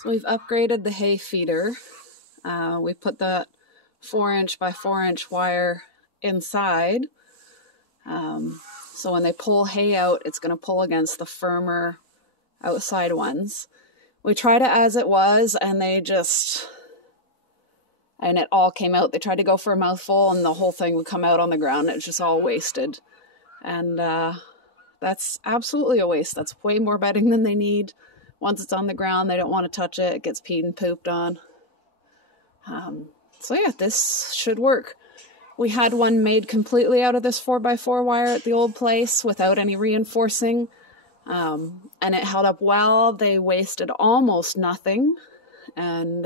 So we've upgraded the hay feeder. We put the 4-inch by 4-inch wire inside. So when they pull hay out, it's going to pull against the firmer outside ones. We tried it as it was, and it all came out. They tried to go for a mouthful, and the whole thing would come out on the ground. It's just all wasted. And that's absolutely a waste. That's way more bedding than they need. Once it's on the ground, they don't want to touch it. It gets peed and pooped on. So yeah, this should work. We had one made completely out of this 4x4 wire at the old place without any reinforcing. And it held up well. They wasted almost nothing. And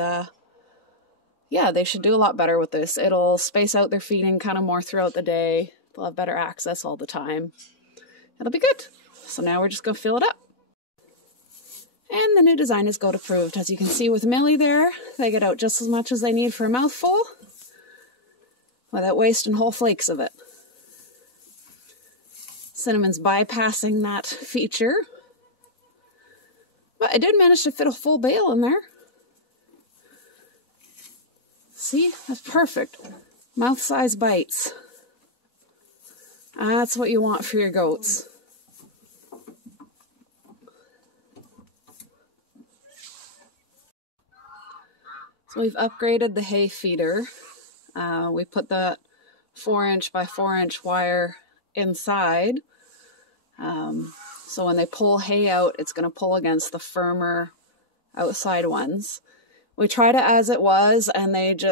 yeah, they should do a lot better with this. It'll space out their feeding kind of more throughout the day. They'll have better access all the time. It'll be good. So now we're just going to fill it up. And the new design is goat approved. As you can see with Millie there, they get out just as much as they need for a mouthful without wasting whole flakes of it. Cinnamon's bypassing that feature. But I did manage to fit a full bale in there. See? That's perfect. Mouth-size bites. That's what you want for your goats. So we've upgraded the hay feeder. We put the 4-inch by 4-inch wire inside. So when they pull hay out, it's going to pull against the firmer outside ones. We tried it as it was, and it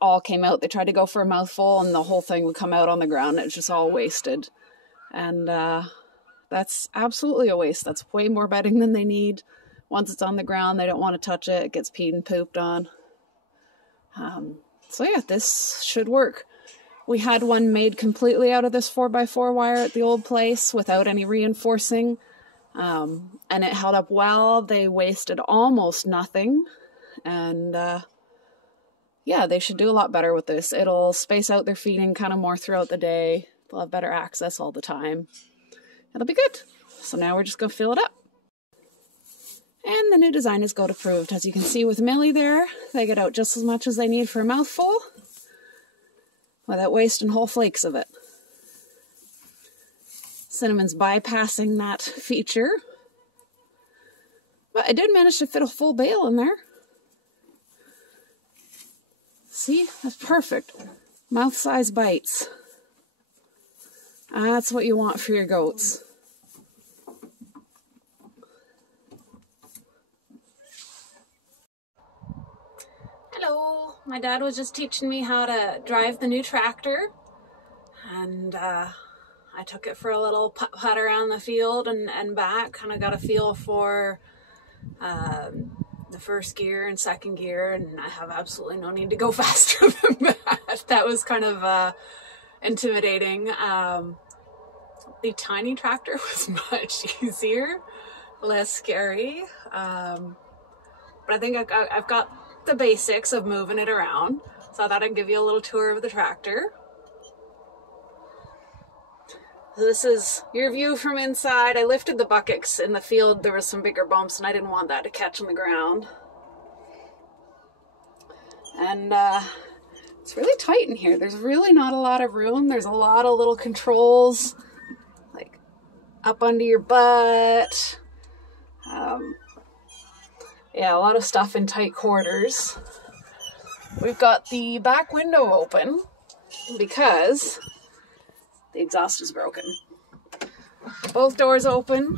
all came out. They tried to go for a mouthful, and the whole thing would come out on the ground. It's just all wasted. And that's absolutely a waste. That's way more bedding than they need. Once it's on the ground, they don't want to touch it. It gets peed and pooped on. So yeah, this should work. We had one made completely out of this 4x4 wire at the old place without any reinforcing. And it held up well. They wasted almost nothing. And yeah, they should do a lot better with this. It'll space out their feeding kind of more throughout the day. They'll have better access all the time. It'll be good. So now we're just going to fill it up. And the new design is goat approved. As you can see with Millie there, they get out just as much as they need for a mouthful without wasting whole flakes of it. Cinnamon's bypassing that feature. But I did manage to fit a full bale in there. See? That's perfect. Mouth-size bites. That's what you want for your goats. Hello, my dad was just teaching me how to drive the new tractor, and I took it for a little putt around the field and back, kind of got a feel for the first gear and second gear, and I have absolutely no need to go faster than that. That was kind of intimidating. The tiny tractor was much easier, less scary, but I think I've got the basics of moving it around, so I thought I'd give you a little tour of the tractor. So this is your view from inside. I lifted the buckets in the field. There was some bigger bumps and I didn't want that to catch on the ground. And it's really tight in here. There's really not a lot of room. There's a lot of little controls, like up under your butt. Yeah, a lot of stuff in tight quarters. We've got the back window open because the exhaust is broken. Both doors open.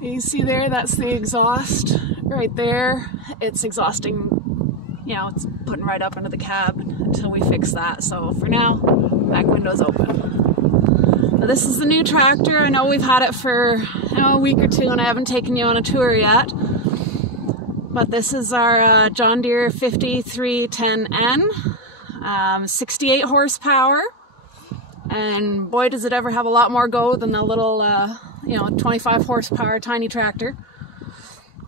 You see there, that's the exhaust right there. It's exhausting, you know, it's putting right up into the cab until we fix that. So for now, back window's open. Now this is the new tractor. I know we've had it for a week or two and I haven't taken you on a tour yet. But this is our John Deere 5310N, 68 horsepower. And boy, does it ever have a lot more go than the little, 25 horsepower tiny tractor.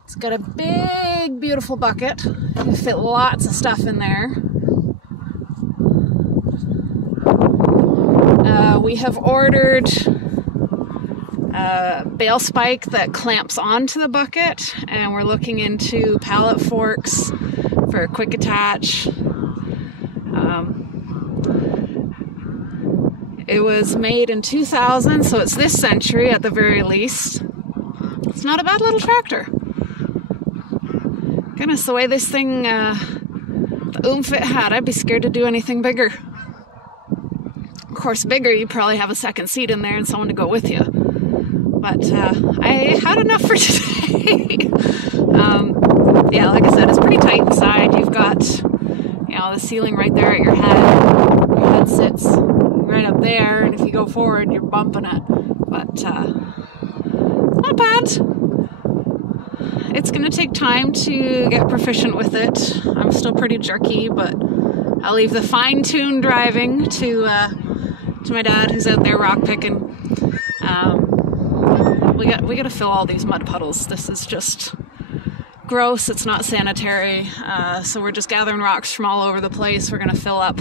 It's got a big, beautiful bucket. You can fit lots of stuff in there. We have ordered a bale spike that clamps onto the bucket, and we're looking into pallet forks for a quick attach. It was made in 2000, so it's this century at the very least. It's not a bad little tractor. Goodness, the way this thing, the oomph it had, I'd be scared to do anything bigger. Of course, bigger, you probably have a second seat in there and someone to go with you. But I had enough for today. Yeah, like I said, it's pretty tight inside. You've got, you know, the ceiling right there at your head. Your head sits right up there, and if you go forward, you're bumping it. But not bad. It's gonna take time to get proficient with it. I'm still pretty jerky, but I'll leave the fine-tuned driving to my dad, who's out there rock picking. We gotta fill all these mud puddles. This is just gross. It's not sanitary. So we're just gathering rocks from all over the place. We're gonna fill up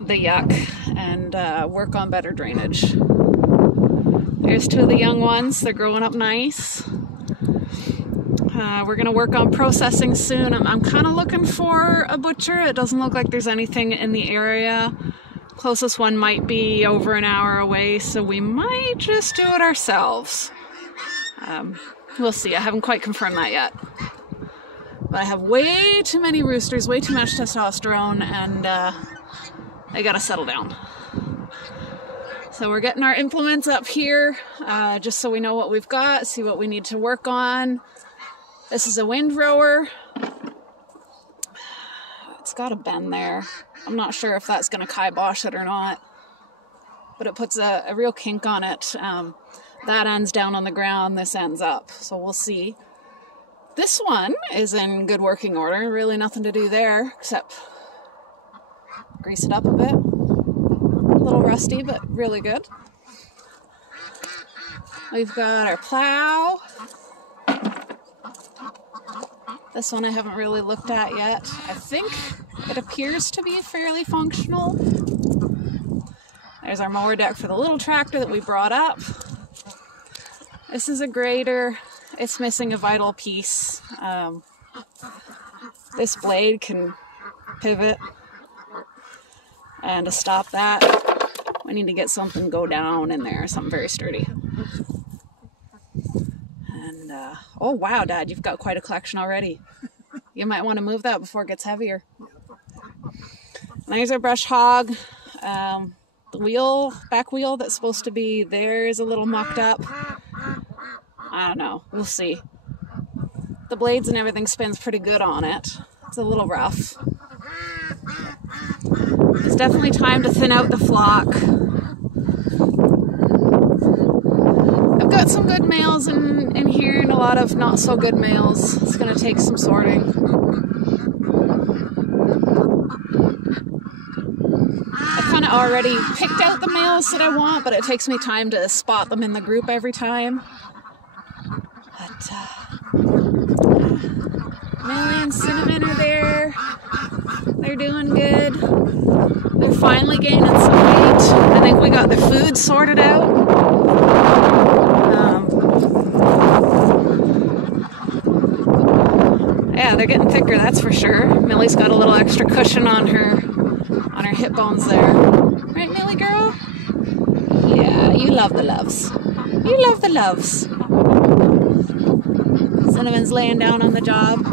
the yuck and work on better drainage. There's two of the young ones. They're growing up nice. We're gonna work on processing soon. I'm kind of looking for a butcher. It doesn't look like there's anything in the area. Closest one might be over an hour away, so we might just do it ourselves. We'll see. I haven't quite confirmed that yet. But I have way too many roosters, way too much testosterone, and I gotta settle down. So we're getting our implements up here, just so we know what we've got, see what we need to work on. This is a windrower. It's got a bend there. I'm not sure if that's going to kibosh it or not, but it puts a real kink on it. That end's down on the ground, this end's up, so we'll see. This one is in good working order, really nothing to do there except grease it up a bit. A little rusty, but really good. We've got our plow. This one I haven't really looked at yet. I think it appears to be fairly functional. There's our mower deck for the little tractor that we brought up. This is a grader. It's missing a vital piece. This blade can pivot. And to stop that, we need to get something go down in there, something very sturdy. And, oh wow, Dad, you've got quite a collection already. You might want to move that before it gets heavier. And there's our brush hog. The wheel, back wheel that's supposed to be there is a little mucked up. I don't know, we'll see. The blades and everything spins pretty good on it. It's a little rough. It's definitely time to thin out the flock. I've got some good males in here and a lot of not so good males. It's going to take some sorting. I've kind of already picked out the males that I want, but it takes me time to spot them in the group every time. But Millie and Cinnamon are there. They're doing good. They're finally gaining some weight. I think we got the food sorted out. Yeah, they're getting thicker, that's for sure. Millie's got a little extra cushion on her hip bones there. Right, Millie girl? Yeah, you love the loves. You love the loves. Cinnamon's laying down on the job.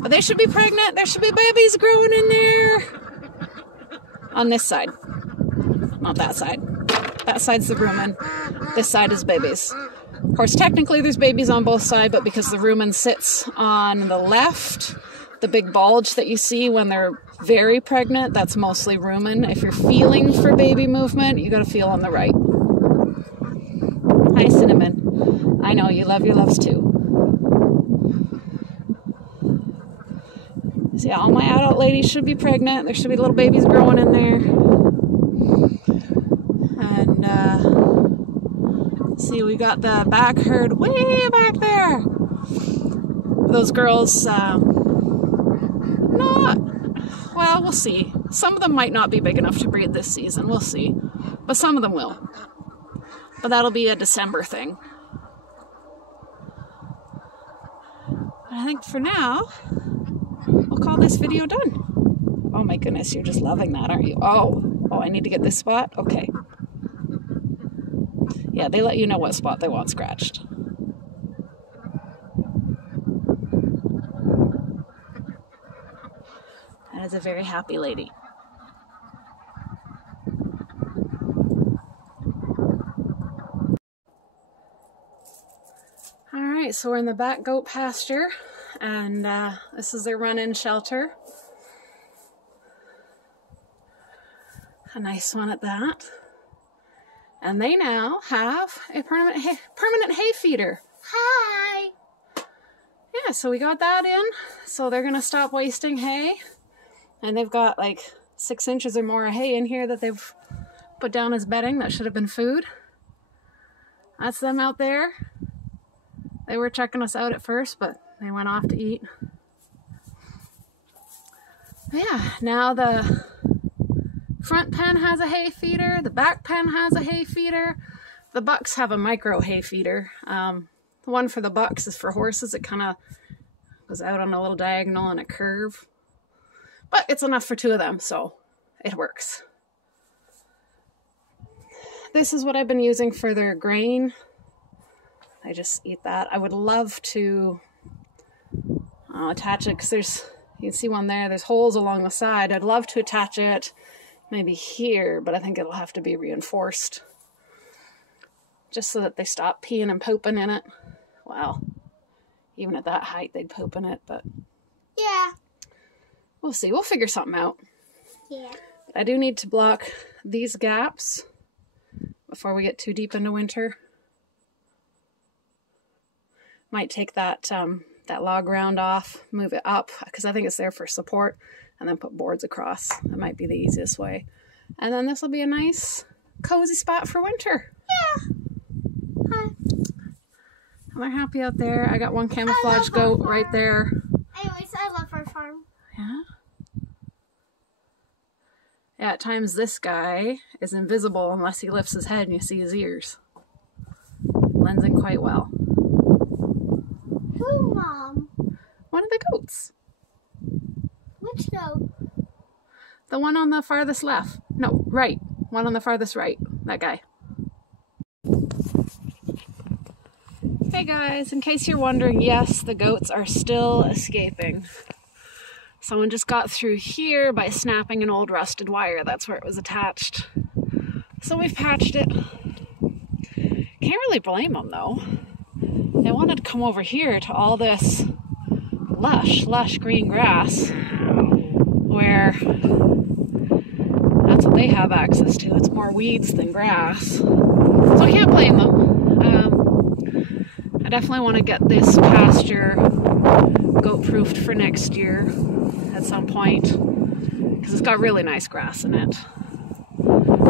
But they should be pregnant. There should be babies growing in there. On this side. Not that side. That side's the rumen. This side is babies. Of course, technically there's babies on both sides, but because the rumen sits on the left, the big bulge that you see when they're very pregnant, that's mostly rumen. If you're feeling for baby movement, you gotta feel on the right. Hi, Cinnamon. I know, you love your loves too. See, all my adult ladies should be pregnant. There should be little babies growing in there. And, see, we got the back herd way back there. Those girls, Well, we'll see. Some of them might not be big enough to breed this season. We'll see. But some of them will. But that'll be a December thing. I think for now, we'll call this video done. Oh my goodness, you're just loving that, aren't you? Oh, I need to get this spot? Okay. Yeah, they let you know what spot they want scratched. That is a very happy lady. Alright, so we're in the back goat pasture, and this is their run-in shelter. A nice one at that. And they now have a permanent hay feeder. Hi! Yeah, so we got that in, so they're gonna stop wasting hay. And they've got like 6 inches or more of hay in here that they've put down as bedding. That should have been food. That's them out there. They were checking us out at first, but they went off to eat. But yeah, now the front pen has a hay feeder. The back pen has a hay feeder. The bucks have a micro hay feeder. The one for the bucks is for horses. It kind of goes out on a little diagonal and a curve. But it's enough for 2 of them, so it works. This is what I've been using for their grain. I just eat that. I would love to attach it, because you can see one there, there's holes along the side. I'd love to attach it maybe here, but I think it'll have to be reinforced. Just so that they stop peeing and pooping in it. Well, even at that height they'd poop in it, but yeah. We'll see. We'll figure something out. Yeah. I do need to block these gaps before we get too deep into winter. Might take that log round off, move it up, because I think it's there for support, and then put boards across. That might be the easiest way. And then this will be a nice, cozy spot for winter. Yeah. Hi. And they're happy out there. I got one camouflage goat right there. Anyways, I love our farm. Yeah. Yeah, at times this guy is invisible unless he lifts his head and you see his ears. It blends in quite well. Who, Mom? One of the goats. Which goat? The one on the farthest left. No, right. One on the farthest right. That guy. Hey guys, in case you're wondering, yes, the goats are still escaping. Someone just got through here by snapping an old rusted wire. That's where it was attached. So we've patched it. Can't really blame them though. They wanted to come over here to all this lush green grass where that's what they have access to. It's more weeds than grass. So I can't blame them. I definitely want to get this pasture goat-proofed for next year at some point, because it's got really nice grass in it,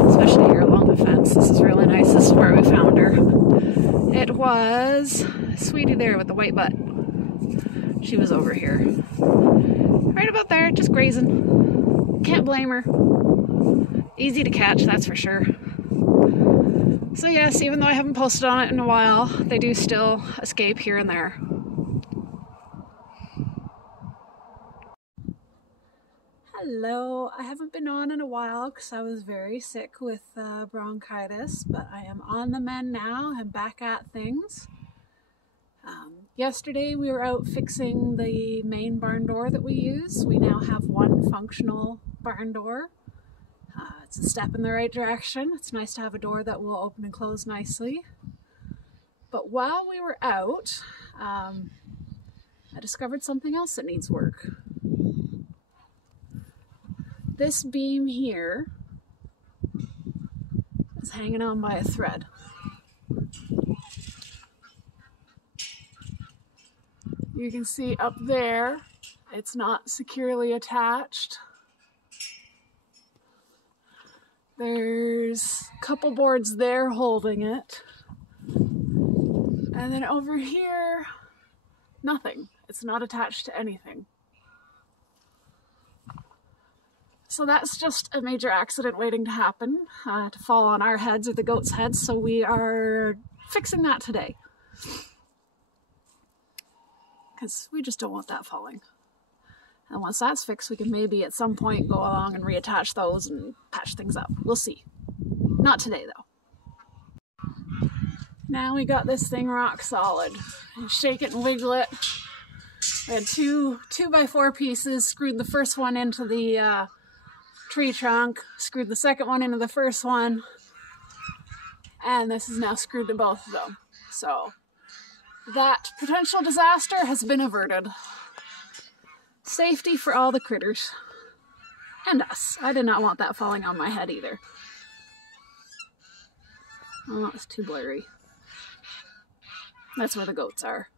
especially here along the fence. This is really nice. This is where we found her. It was Sweetie there with the white butt. She was over here, right about there, just grazing. Can't blame her. Easy to catch, that's for sure. So yes, even though I haven't posted on it in a while, they do still escape here and there. Hello, I haven't been on in a while because I was very sick with bronchitis, but I am on the mend now. I'm back at things. Yesterday we were out fixing the main barn door that we use. We now have one functional barn door. It's a step in the right direction. It's nice to have a door that will open and close nicely. But while we were out, I discovered something else that needs work. This beam here is hanging on by a thread. You can see up there, it's not securely attached. There's a couple boards there holding it. And then over here, nothing. It's not attached to anything. So that's just a major accident waiting to happen, to fall on our heads or the goat's heads. So we are fixing that today, because we just don't want that falling. And once that's fixed, we can maybe at some point go along and reattach those and patch things up. We'll see. Not today though. Now we got this thing rock solid. Shake it and wiggle it. We had two 2x4 pieces, screwed the first one into the tree trunk, screwed the second one into the first one, and this is now screwed to both of them. So that potential disaster has been averted. Safety for all the critters. And us. I did not want that falling on my head either. Oh, it's too blurry. That's where the goats are.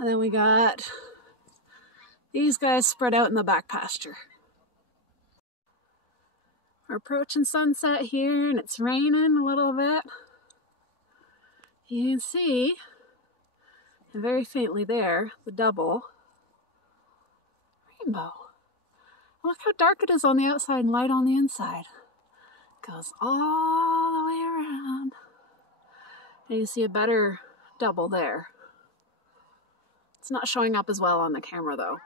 And then we got these guys spread out in the back pasture. We're approaching sunset here, and it's raining a little bit. You can see, and very faintly there, the double rainbow. Look how dark it is on the outside and light on the inside. Goes all the way around. And you see a better double there. It's not showing up as well on the camera though.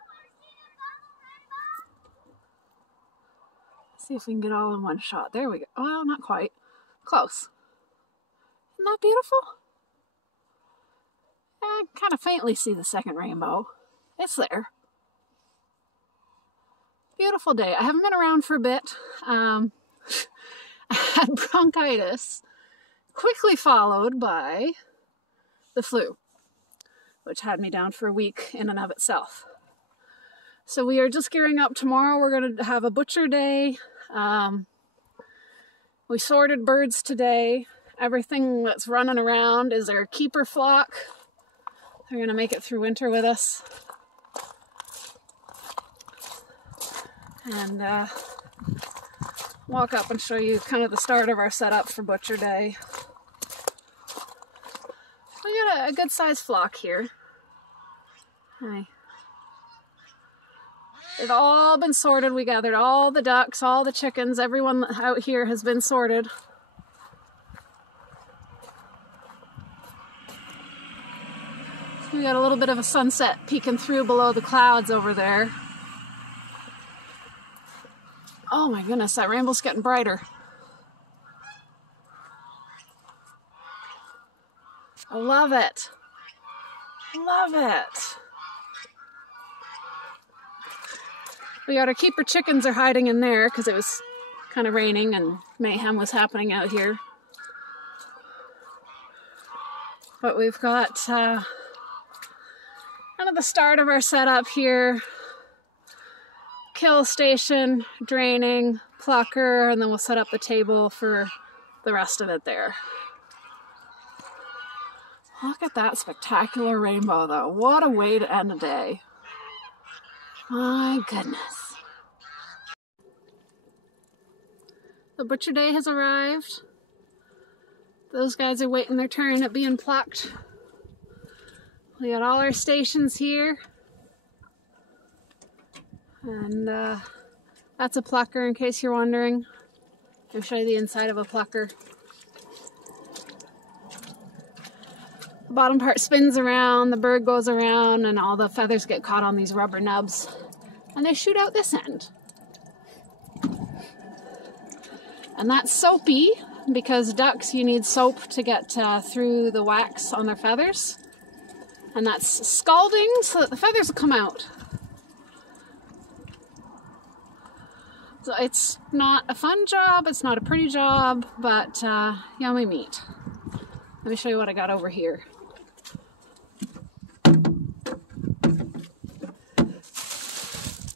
See if we can get all in one shot. There we go. Well, not quite. Close. Isn't that beautiful? I kind of faintly see the second rainbow. It's there. Beautiful day. I haven't been around for a bit. I had bronchitis, quickly followed by the flu, which had me down for a week in and of itself. So we are just gearing up. Tomorrow we're going to have a butcher day. We sorted birds today. Everything that's running around is our keeper flock. They're going to make it through winter with us. And walk up and show you kind of the start of our setup for butcher day. We got a good sized flock here. Hi. They've all been sorted. We gathered all the ducks, all the chickens, everyone out here has been sorted. So we got a little bit of a sunset peeking through below the clouds over there. Oh my goodness, that rainbow's getting brighter. I love it. Love it. We got our keeper chickens are hiding in there because it was kind of raining and mayhem was happening out here. But we've got kind of the start of our setup here. Kill station, draining, plucker, and then we'll set up the table for the rest of it there. Look at that spectacular rainbow though. What a way to end the day. My goodness. The butcher day has arrived. Those guys are waiting their turn at being plucked. We got all our stations here. And that's a plucker in case you're wondering. I'll show you the inside of a plucker. The bottom part spins around, the bird goes around, and all the feathers get caught on these rubber nubs. And they shoot out this end. And that's soapy, because ducks, you need soap to get through the wax on their feathers. And that's scalding so that the feathers will come out. So it's not a fun job, it's not a pretty job, but yummy meat. Let me show you what I got over here.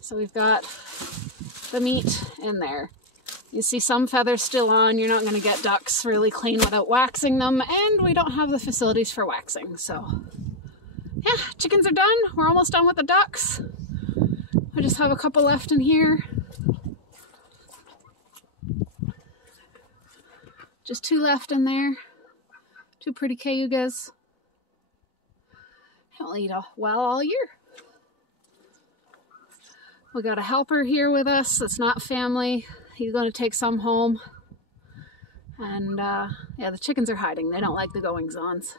So we've got the meat in there. You see some feathers still on. You're not going to get ducks really clean without waxing them, and we don't have the facilities for waxing. So yeah, chickens are done. We're almost done with the ducks. I just have a couple left in here. Just 2 left in there. 2 pretty cayugas. They'll eat well all year. We got a helper here with us. It's not family. He's going to take some home. And yeah, the chickens are hiding. They don't like the goings-ons.